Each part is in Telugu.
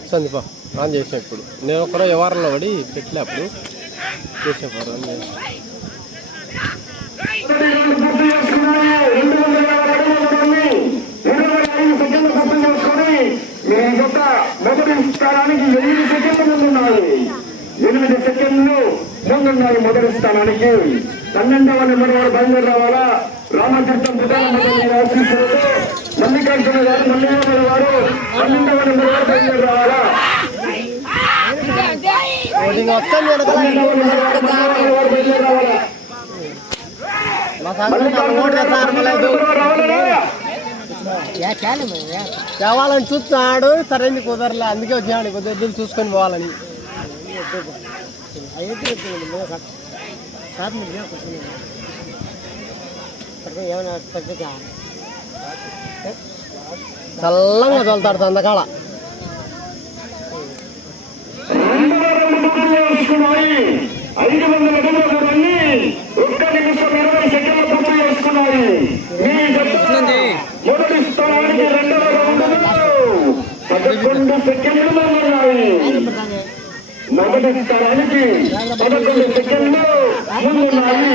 వస్తుంది పా ఆన్ చేసిన ఇప్పుడు నేను ఒకరో వ్యవహారంలో పడి పెట్టలే అప్పుడు చేసిన పా ఆన్ చేసిన సెకండ్లు మొదటి స్థానానికి ఎనిమిది సెకండ్లు ముందున్నాయి ఎనిమిది సెకండ్లు ముందున్నాయి మొదటి స్థానానికి. పన్నెండవ నెంబర్ వారు బయలుదేరి రావాలా? రామతీర్థం ప్రధానమంత్రి ఆశీస్సులతో మల్లికార్జున గారు మల్లికార్జున గారు పన్నెండవ నెంబర్ మల్లికార్జున గారు బయలుదేరి రావాలా తేవాలని చూస్తున్నాడు సరైంది కుదరలే అందుకే వచ్చినాడు కొద్దిగా చూసుకొని పోవాలని. చల్లంగా చల్లుతాడు సందకాడ ఐదు వందల అడుగుల దూరాన్ని ఒక్క నిమిషం ఇరవై సెకండ్లు పూర్తి చేసుకున్నాయి మీ జత మొదటి స్థానానికి రెండవ పదకొండు సెకండ్లు. ముందున్నాయి మొదటి స్థానానికి పదకొండు సెకండ్లు ముందున్నాయి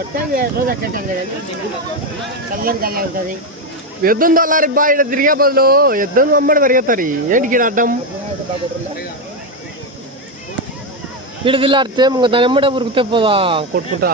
చూస్తా రావాలా మిగించు ఉంటుంది ఎద్దును తల్లారి బా ఇక్కడ తిరిగే బదులు ఎద్దును అమ్మడి పెరిగేస్తారు ఏంటి ఇక్కడ అడ్డం? ఇక్కడ తిల్లాడితే ఇంక దాని అమ్మడే ఉరికితే పోదా కొట్టుకుంటా.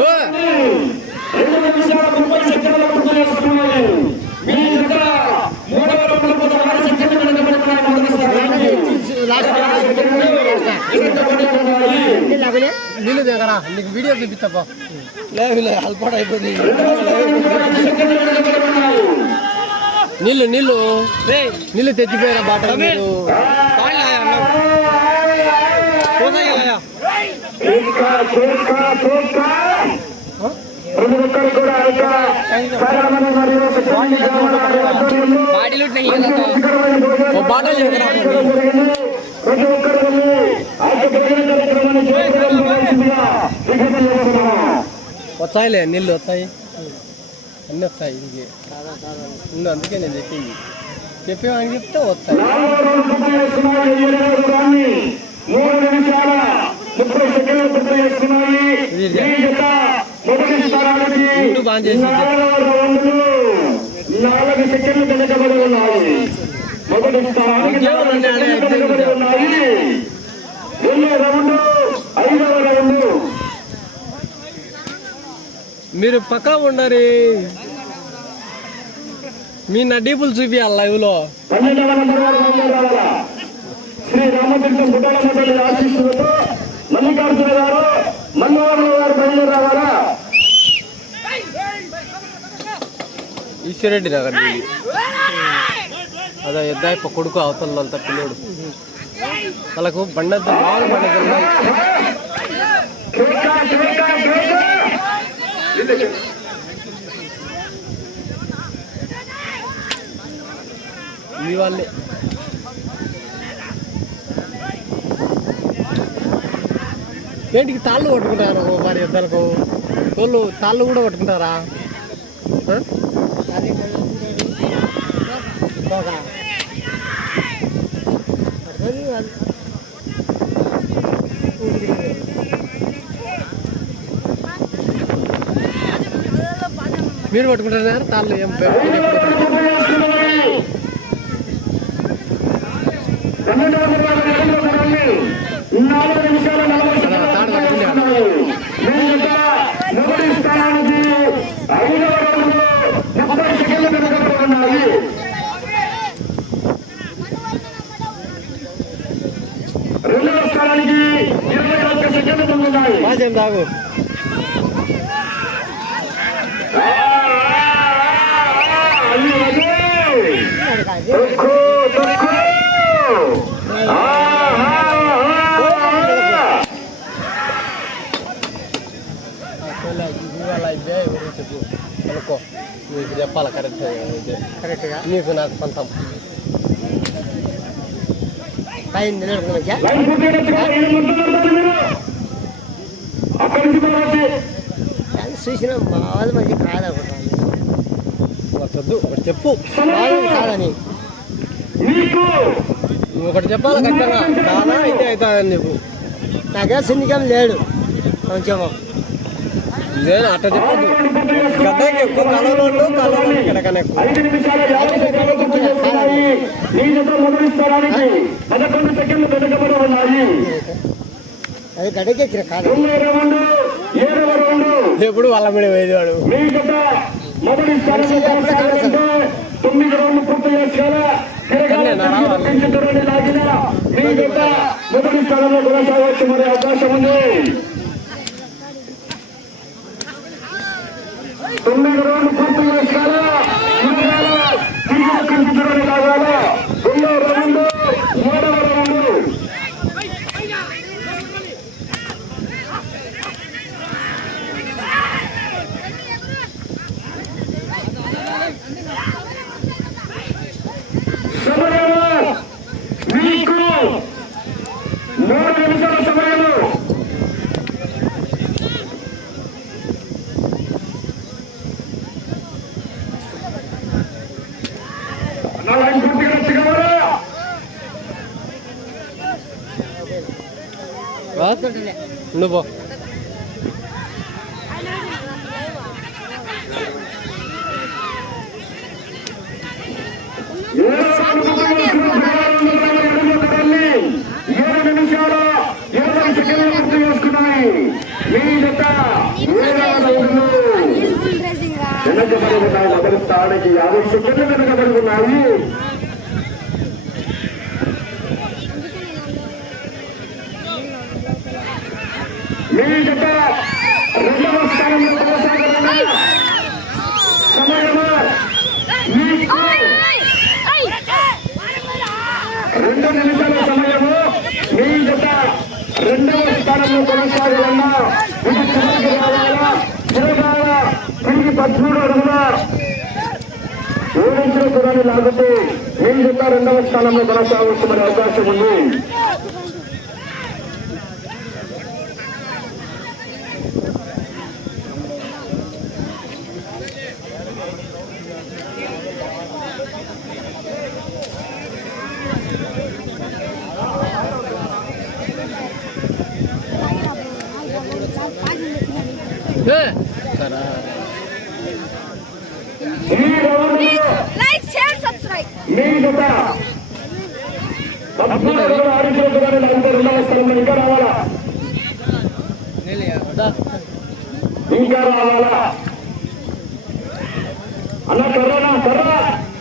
ఓ! నీళ్ళు దగ్గర నీకు వీడియో చూపిస్తాపా లేదు అల్పాడు అయిపోయింది నీళ్ళు నీళ్ళు నీళ్ళు తెచ్చిపోయారా బాట బాటలు. ప్రతి ఒక్కరు వస్తాయిలే నీళ్ళు వస్తాయి అన్నీ వస్తాయి ఇంకే. ముందు అందుకే నేను చెప్పింది. చెప్పేవాడిని చెప్తే వస్తాయి ముందు బాగా రౌండ్లో నాలుగు సెకండ్లు ఉన్నాయి. మొదటి స్థానానికి ఉన్నాయి రెండో రౌండ్ ఐదవ రౌండ్ మీరు పక్కా ఉండాలి. మీ నడ్డీపులు చూపియాలి శ్రీ రామతీర్థం ఆశీస్సులతో మల్లికార్జున గారు మన్నవరం గారు బయలుదేరి రావాలా ఈశ్వరెడ్డి నీది. అదే ఎద్దాయి కొడుకు అవతల వాళ్ళ పిల్లోడు. వాళ్ళకు బండద్దు మామూలు బండద్దు కేక, వాళ్ళే. ఏంటికి తాళ్ళు పట్టుకుంటారు మరి ఇద్దరుకు? తోళ్ళు తాళ్ళు కూడా పట్టుకుంటారా? అది మీరు పట్టుకుంటారా? తాళ్ళు ఏం. నాలుగు నిమిషాల నలభై ఉన్నాయి రెండవ స్థానానికి ఇరవై ఒక్క సెకండ్లు ముందున్నాయి. దుక్కు అనుకో నీకు చెప్పాలి కరెక్ట్ కరెక్ట్గా నీకు నాకు మధ్య వచ్చి కానీ చూసిన మామూలు మంది కాదనుకుంటాను వద్దు ఒకటి చెప్పు కాదని ఒకటి చెప్పాలి ఖచ్చితంగా కాదా? అయితే అవుతుందని చెప్పు నాకే సున్నికం లేడు. కొంచెము. నేను అట్ట చెప్పదు ఎక్కువ ఇక్కడ వెనుకబడి ఉన్నాయి అది కాదు. రౌండ్ ఏడవ రౌండ్ ఎప్పుడు వాళ్ళ మీద వేదేవాడు మొదటి స్థానంలో తొమ్మిది రౌండ్లు పూర్తి మీ జత మొదటి స్థానంలో కొనసాగవచ్చు మరి అవకాశం ఉంది తొమ్మిది రౌండ్లు పూర్తి చేసుకోవాలా తిరగాల, తిరిగి తప్పించుకోరని లాగాల తొమ్మిదో రౌండ్ ఏడవ రౌండ్ సమయము మీకు మూడు నిమిషాల సమయము నా లైన్ పూర్తిగా చిగవరా నువ్వు ఏడు నిమిషాల ఇరవై సెకండ్లు పూర్తి చేసుకున్నాయి మీ జత ఏడవ నువ్వు వెనకబడి ఉన్నాయి మొదటి స్థానానికి యాభై సెకండ్లు వెనకబడి ఉన్నాయి మీ జత రెండవ స్థానంలో కొనసాగలన్నా సమయము మీకు రెండు నిమిషాల సమయము మీ జత రెండవ స్థానంలో కొనసాగాలన్నా ఇది చివరికి రావాలా? తిరగాల? తిరిగి పద్మూడు అడుగుల ఓడించిన గురాన్ని లాగుతూ మీ జత రెండవ స్థానంలో కొనసాగవచ్చు అవకాశం ఉంది ఏ, సరే ఈ రౌండ్ Like, share, subscribe. మీ జత పద్మూడు అడుగుల ఆడించిన గురాన్ని లాగుతూ రెండవ స్థానంలో ఇంకా రావాలా దా. ఇంకా రావాలా అన్న కర్రనా కర్ర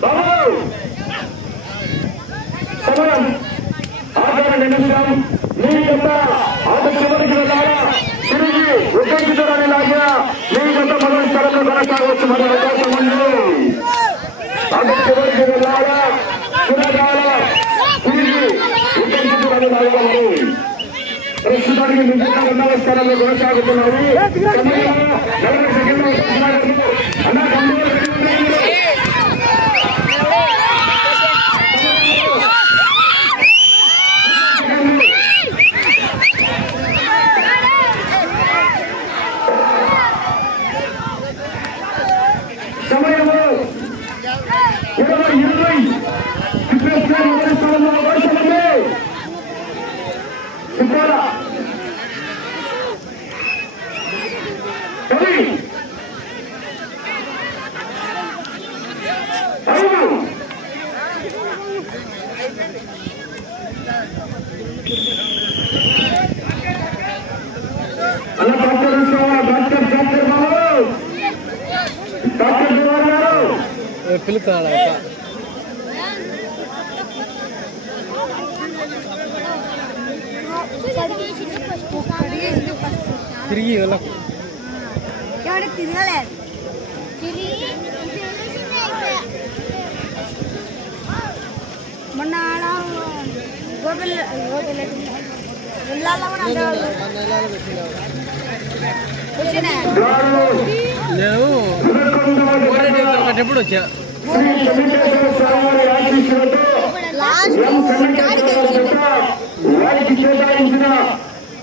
బాబు సమయం ఆఖరి నిమిషం మీ యొక్క ఆట చివరికి వెళ్ళాలా తిరిగి ఉద్దేశించడాన్ని లాగా మీ యొక్క మొదటి స్థలంలో కొనసాగవచ్చు మరి అవకాశం ఉంది ఆట చివరికి వెళ్ళాలా తిరగాల తిరిగి ఉద్దేశించడాన్ని లాగా ఉంది ప్రస్తుతానికి నిజంగా స్థానంలో కొనసాగుతున్నాయి. ఏ, పిలుస్తున్నాడు ఇంకా తిరిగి వెళ్ళకు ఎవడ తిరగలేదు మొన్న ఆడ గోపిల్ గోపిల్ వెళ్ళాల కూడా అంతేవాళ్ళు వచ్చినా గారు నేను పదకొండవ కోట జతగా చేసేటప్పుడు వచ్చా శ్రీ వెంకటేశ్వర స్వామి వారి ఆశీస్సులతో ఎం వెంకటేశ్వర జత వారికి కేటాయించిన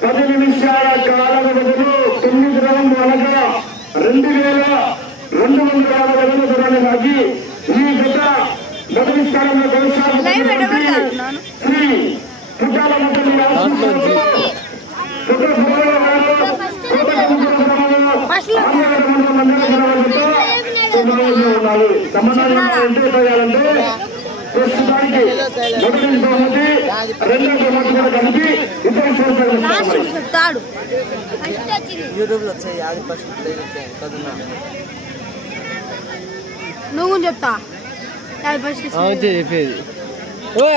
పది నిమిషాల కాల వ్యవధిలో తొమ్మిది రౌండ్లు అనగా రెండు వేల రెండు వందల అరవై దూరాన్ని లాగి ఈ జత మొదటి స్థానంలో పెట్టకూడదు శ్రీ పుట్టాల ముట్టడి ఉన్నారు సమాధానం చేయాలంటే ప్రస్తుతానికి మొదటి బహుమతి రెండో బహుమతి కూడా కలిపి ఇద్దరు చేస్తారు చెప్తాడు ఫస్ట్ వచ్చింది యూట్యూబ్లో వచ్చాయి నువ్వు చెప్తా. చెప్పేది.